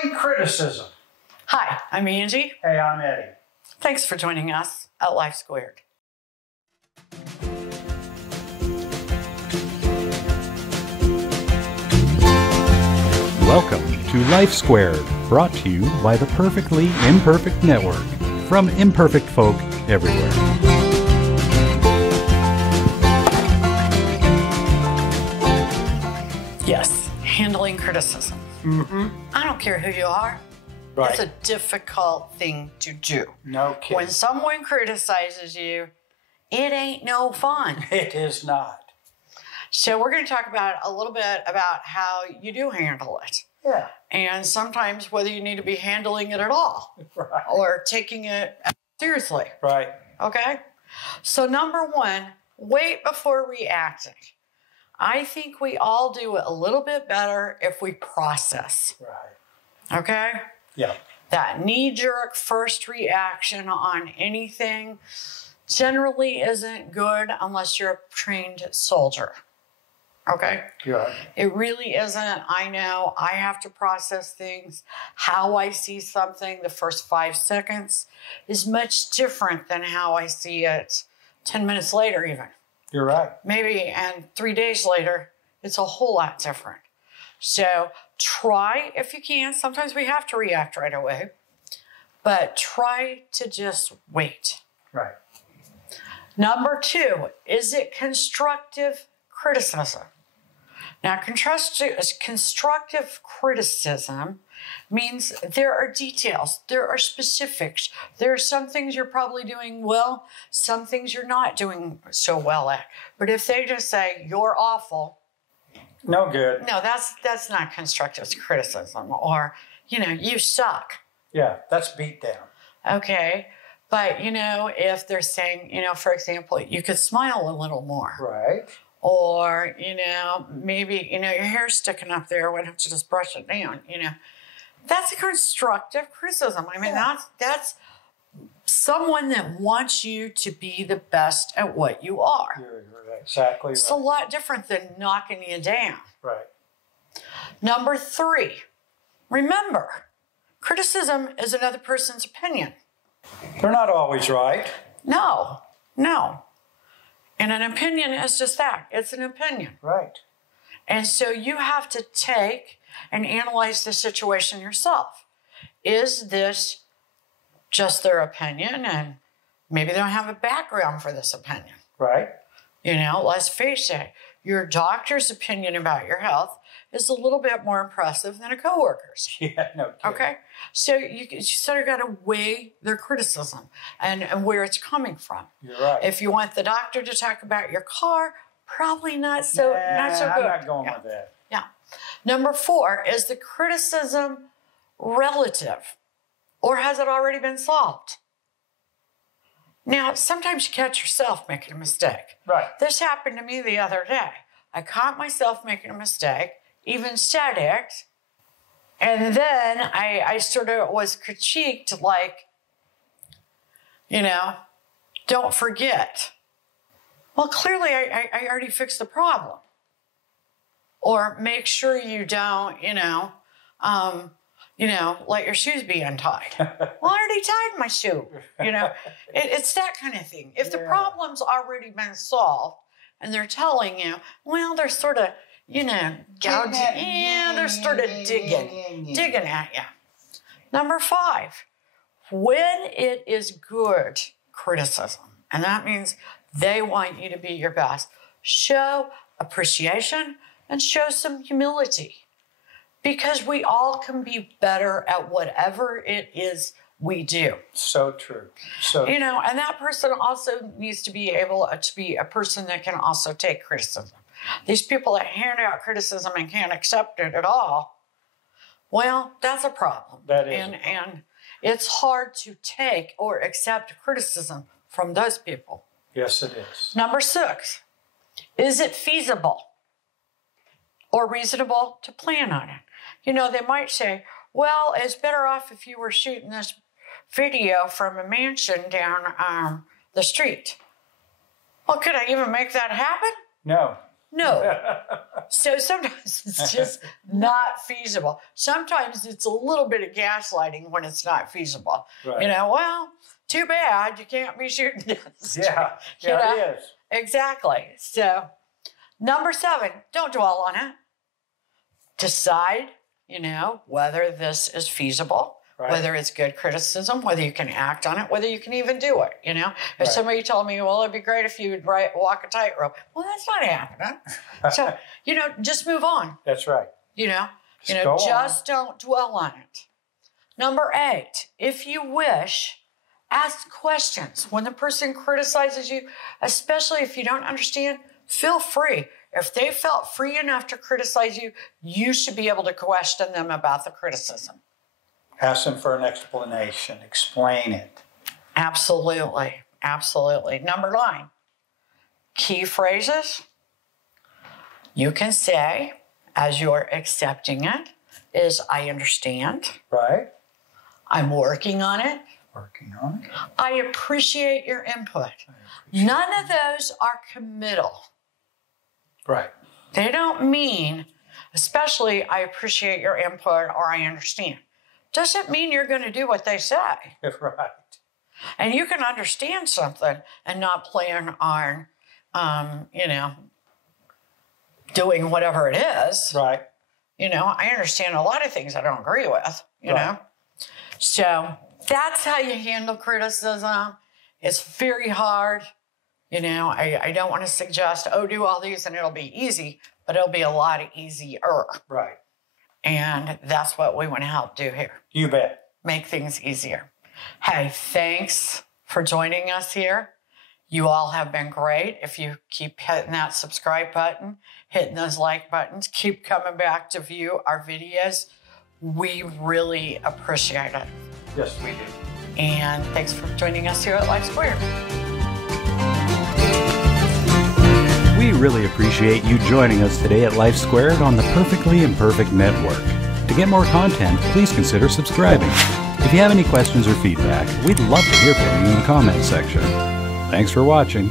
Handling criticism. Hi, I'm Angie. Hey, I'm Eddie. Thanks for joining us at Life Squared. Welcome to Life Squared, brought to you by the Perfectly Imperfect Network, from imperfect folk everywhere. Yes, handling criticism. I don't care who you are. Right. It's a difficult thing to do. No kidding. When someone criticizes you, it ain't no fun. It is not. So we're going to talk about a little bit about how you do handle it. Yeah. And sometimes whether you need to be handling it at all Right. or taking it seriously. Right. Okay? So number one, wait before reacting. I think we all do it a little bit better if we process. Right. Okay? Yeah. That knee-jerk first reaction on anything generally isn't good unless you're a trained soldier. Okay? You're right. It really isn't. I know I have to process things. How I see something the first 5 seconds is much different than how I see it 10 minutes later even. You're right. Maybe, and 3 days later, it's a whole lot different. So try if you can. Sometimes we have to react right away, but try to just wait. Right. Number two, is it constructive criticism? Now, constructive criticism means there are details, there are specifics. There are some things you're probably doing well, some things you're not doing so well at. But if they just say, you're awful, No good. no, that's not constructive criticism. Or, you suck. Yeah, that's beat down. Okay. But, if they're saying, for example, you could smile a little more. Right. Or, maybe, your hair's sticking up there. Why don't you just brush it down? That's a constructive criticism. I mean, that's someone that wants you to be the best at what you are. You're exactly right. It's a lot different than knocking you down. Right. Number Number three, remember, criticism is another person's opinion. They're not always right. No. And an opinion is just that. It's an opinion. Right. And so you have to take and analyze the situation yourself. Is this just their opinion? And maybe they don't have a background for this opinion. Right. Let's face it, your doctor's opinion about your health is a little bit more impressive than a coworker's. Yeah, no kidding. Okay? So you sort of got to weigh their criticism and where it's coming from. You're right. If you want the doctor to talk about your car, probably not so good. I'm not going with that. Yeah. Number four, is the criticism relative or has it already been solved? Now, sometimes you catch yourself making a mistake. Right. This happened to me the other day. I caught myself making a mistake, even said it, and then I sort of was critiqued like, don't forget. Well, clearly I already fixed the problem. Or make sure you don't, let your shoes be untied. Well, I already tied my shoe. It's that kind of thing. If the problem's already been solved and they're telling you, well, they're sort of, gouging. Yeah, they're sort of digging at you. Number five, when it is good criticism, and that means they want you to be your best, show appreciation and show some humility. Because we all can be better at whatever it is we do. So true. So and that person also needs to be able to be a person that can also take criticism. These people that hand out criticism and can't accept it at all, well, that's a problem. That is. And it's hard to take or accept criticism from those people. Yes, it is. Number six, is it feasible or reasonable to plan on it? They might say, well, it's better off if you were shooting this video from a mansion down the street. Well, could I even make that happen? No. No. So sometimes it's just not feasible. Sometimes it's a little bit of gaslighting when it's not feasible. Right. You know, well, too bad you can't be shooting down the street. Yeah, You yeah, know? it is. Exactly. So, number 7, don't dwell on it. Decide, you know, whether this is feasible, Right. whether it's good criticism, whether you can act on it, whether you can even do it, you know. If Right. somebody told me, well, it'd be great if you would walk a tightrope. Well, that's not happening. So, you know, just move on, That's right. you know. Just go on. Just don't dwell on it. Number 8, if you wish, ask questions. When the person criticizes you, especially if you don't understand, feel free. If they felt free enough to criticize you, you should be able to question them about the criticism. Ask them for an explanation. Explain it. Absolutely. Absolutely. Number 9, key phrases you can say as you're accepting it is, I understand. Right? I'm working on it. Working on it. I appreciate your input. None of those are committal. Right. They don't mean, especially, I appreciate your input or I understand. Doesn't mean you're going to do what they say. Right. And you can understand something and not plan on, you know, doing whatever it is. Right. You know, I understand a lot of things I don't agree with, you know. So that's how you handle criticism. It's very hard. You know, I don't want to suggest, oh, do all these and it'll be easy, but it'll be a lot easier. Right. And that's what we want to help do here. You bet. Make things easier. Hey, thanks for joining us here. You all have been great. If you keep hitting that subscribe button, hitting those like buttons, keep coming back to view our videos, we really appreciate it. Yes, we do. And thanks for joining us here at Life Squared. We really appreciate you joining us today at Life Squared on the Perfectly Imperfect Network. To get more content, please consider subscribing. If you have any questions or feedback, we'd love to hear from you in the comments section. Thanks for watching.